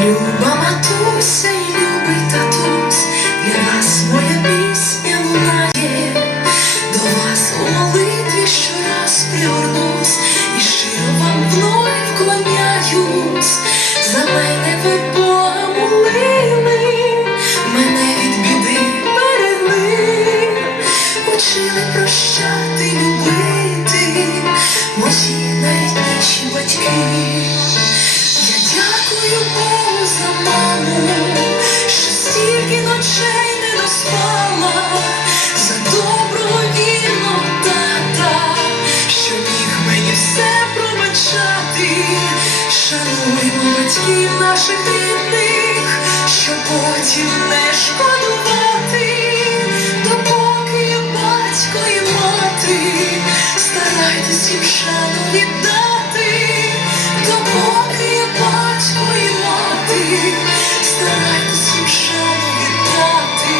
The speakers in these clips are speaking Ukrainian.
Люба матуся всім шану віддати, допоки є батько і мати, старайтесь всім шану віддати,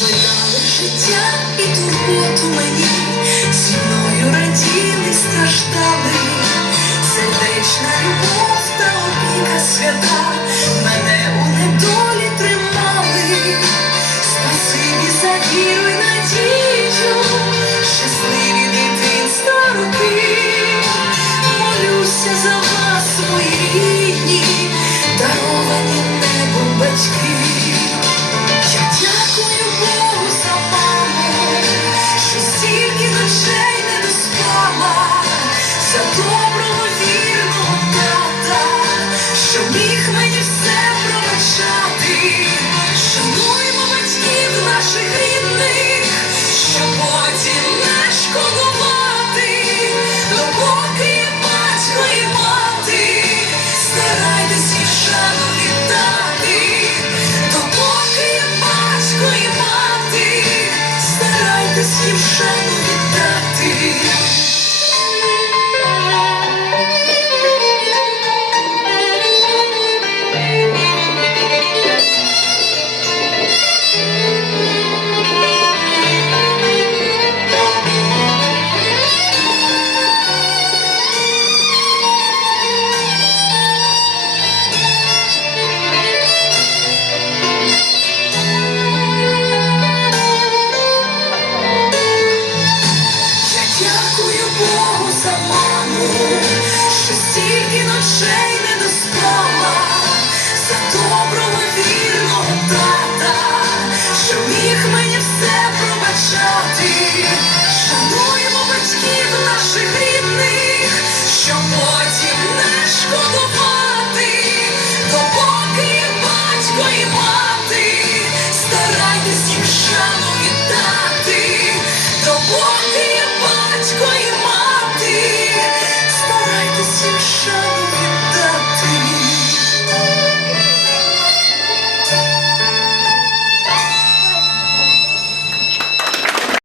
ви дали життя і турботу мені, зі мною раділи, страждали, сердечна любов та опіка свята. you. shine